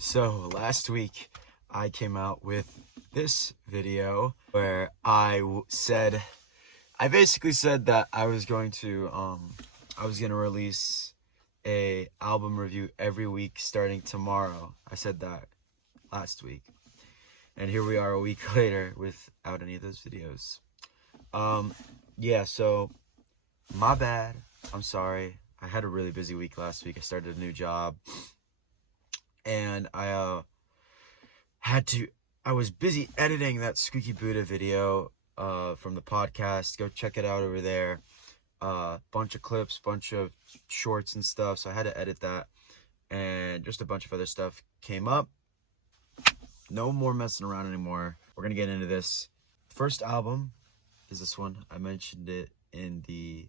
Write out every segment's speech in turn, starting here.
So last week I came out with this video where I basically said that I was going to release a album review every week starting tomorrow. I said that last week. And here we are a week later without any of those videos. Yeah, so my bad. I'm sorry. I had a really busy week last week. I started a new job. And I was busy editing that Squeaky Buddha video from the podcast. Go check it out over there. Bunch of clips, bunch of shorts and stuff. So I had to edit that. And just a bunch of other stuff came up. No more messing around anymore. We're going to get into this. First album is this one. I mentioned it in the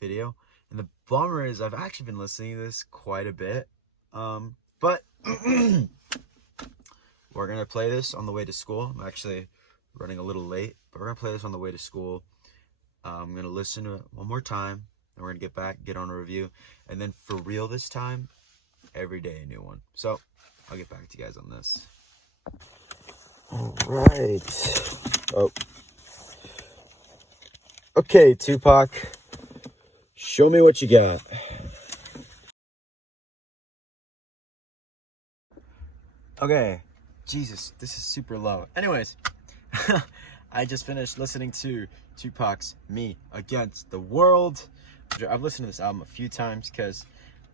video. And the bummer is I've actually been listening to this quite a bit. But we're going to play this on the way to school. I'm actually running a little late, but we're going to play this on the way to school. I'm going to listen to it one more time, and we're going to get on a review. And then for real this time, every day a new one. So I'll get back to you guys on this. All right. Oh. Okay, Tupac, show me what you got. Okay, Jesus, this is super low. Anyways, I just finished listening to Tupac's Me Against the World. I've listened to this album a few times because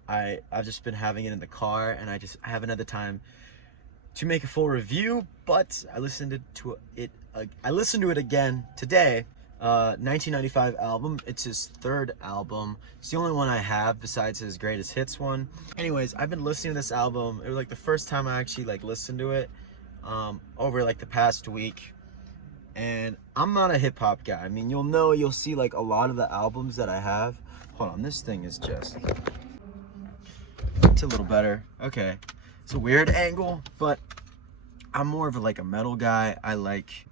I've just been having it in the car, and I haven't had the time to make a full review, but I listened to it again today. 1995 album. It's his third album. It's the only one I have besides his greatest hits one. Anyways, I've been listening to this album. It was like the first time I actually listened to it over the past week. And I'm not a hip hop guy. I mean, you'll see a lot of the albums that I have. Hold on, this thing is just, it's a little better. Okay, it's a weird angle, but I'm more of a metal guy. I like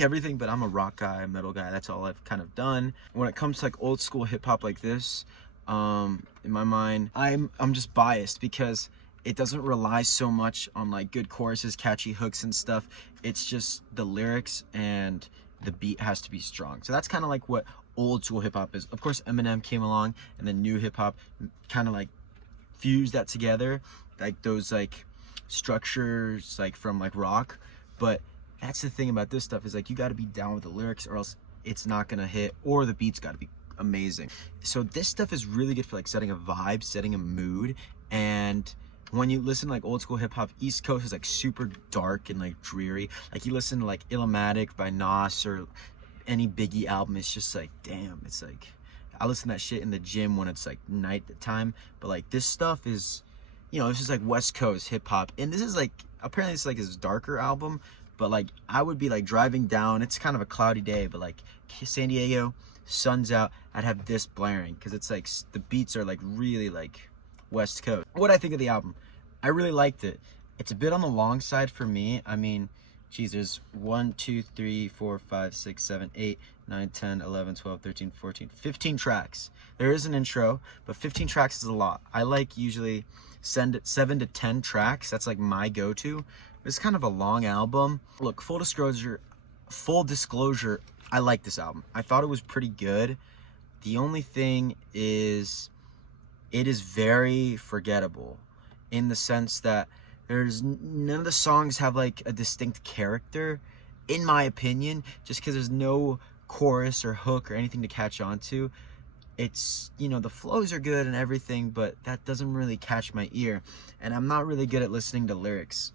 everything, but I'm a rock guy, a metal guy. That's all I've kind of done. When it comes to old school hip hop like this, in my mind, I'm just biased because it doesn't rely so much on good choruses, catchy hooks and stuff. It's just the lyrics and the beat has to be strong. So that's kind of what old school hip hop is. Of course, Eminem came along, and then new hip hop kind of fused that together, those structures from rock. But that's the thing about this stuff is you got to be down with the lyrics, or else it's not gonna hit, or the beat's got to be amazing. So this stuff is really good for setting a vibe, setting a mood. And when you listen to old school hip hop, East Coast is super dark and dreary. You listen to Illmatic by Nas or any Biggie album, it's just damn, it's I listen to that shit in the gym when it's night time. But this stuff is, this is West Coast hip hop, and this is apparently it's his darker album. But I would be driving down, it's kind of a cloudy day, but San Diego, sun's out, I'd have this blaring because it's the beats are really West Coast. What I think of the album, I really liked it. It's a bit on the long side for me. I mean, geez, there's 1, 2, 3, 4, 5, 6, 7, 8, 9, 10, 11, 12, 13, 14, 15 tracks. There is an intro, but 15 tracks is a lot. I usually send it 7 to 10 tracks. That's my go-to. It's kind of a long album. Look, full disclosure, I like this album. I thought it was pretty good. The only thing is, it is very forgettable in the sense that none of the songs have a distinct character, in my opinion, just because there's no chorus or hook or anything to catch on to. It's, the flows are good and everything, but that doesn't really catch my ear, and I'm not really good at listening to lyrics.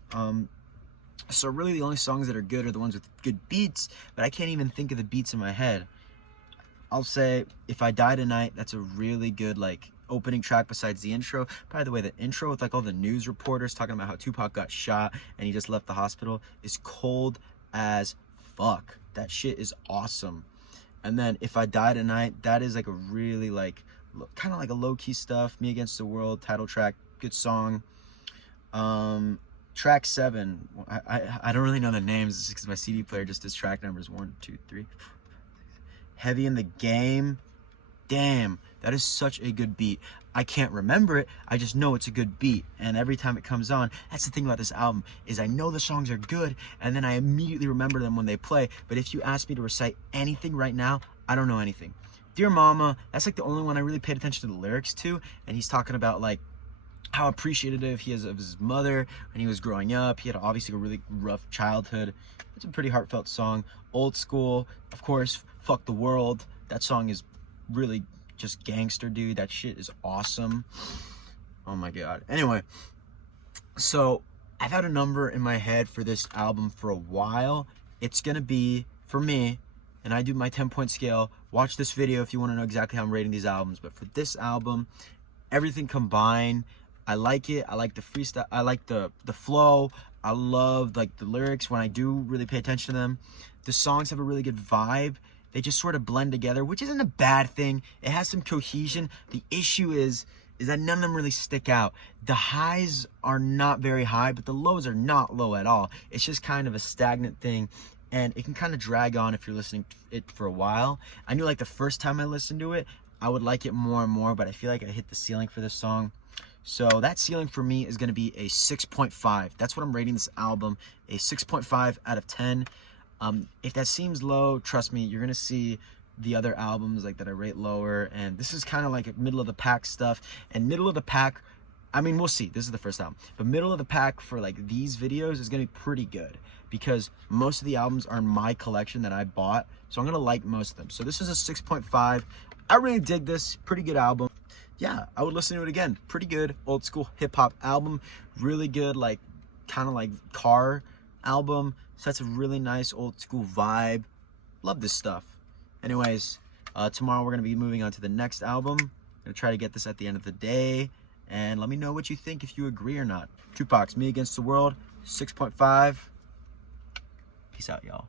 So really the only songs that are good are the ones with good beats, but I can't even think of the beats in my head. I'll say If I Die Tonight, that's a really good opening track besides the intro. By the way, the intro with all the news reporters talking about how Tupac got shot and he just left the hospital is cold as fuck. That shit is awesome. And then If I Die Tonight, that is a really kind of a low-key stuff. Me Against the World, title track, good song. Track 7, I don't really know the names because my CD player just does track numbers. 1, 2, 3, 4, 5, 6. Heavy in the Game. Damn, That is such a good beat. I can't remember it, I just know it's a good beat. And every time it comes on, that's the thing about this album, is I know the songs are good, and then I immediately remember them when they play. But if you ask me to recite anything right now, I don't know anything. Dear Mama, that's like the only one I really paid attention to the lyrics to, and he's talking about like how appreciative he is of his mother when he was growing up. He had obviously a really rough childhood. It's a pretty heartfelt song. Old School, of course, Fuck the World. That song is really just gangster, dude. That shit is awesome. Oh my god. Anyway, so I've had a number in my head for this album for a while. It's gonna be, for me, and I do my 10-point scale. Watch this video if you want to know exactly how I'm rating these albums. But for this album, everything combined, I like it. I like the freestyle. I like the flow. I love like the lyrics when I do really pay attention to them. The songs have a really good vibe. They just sort of blend together, which isn't a bad thing. It has some cohesion. The issue is that none of them really stick out. The highs are not very high, but the lows are not low at all. It's just kind of a stagnant thing, and it can kind of drag on if you're listening to it for a while. I knew like the first time I listened to it, I would like it more and more, but I feel like I hit the ceiling for this song. So that ceiling for me is going to be a 6.5. That's what I'm rating this album, a 6.5 out of 10. If that seems low, trust me, you're going to see the other albums like that I rate lower, and this is kind of like middle of the pack stuff. And middle of the pack, I mean, we'll see. This is the first album, but middle of the pack for like these videos is going to be pretty good because most of the albums are in my collection that I bought, so I'm going to like most of them. So this is a 6.5. I really dig this. Pretty good album. Yeah, I would listen to it again. Pretty good old school hip hop album. Really good, like kind of like car album. So that's a really nice old school vibe. Love this stuff. Anyways, tomorrow we're going to be moving on to the next album. I'm going to try to get this at the end of the day. And let me know what you think, if you agree or not. Tupac's Me Against the World, 6.5. Peace out, y'all.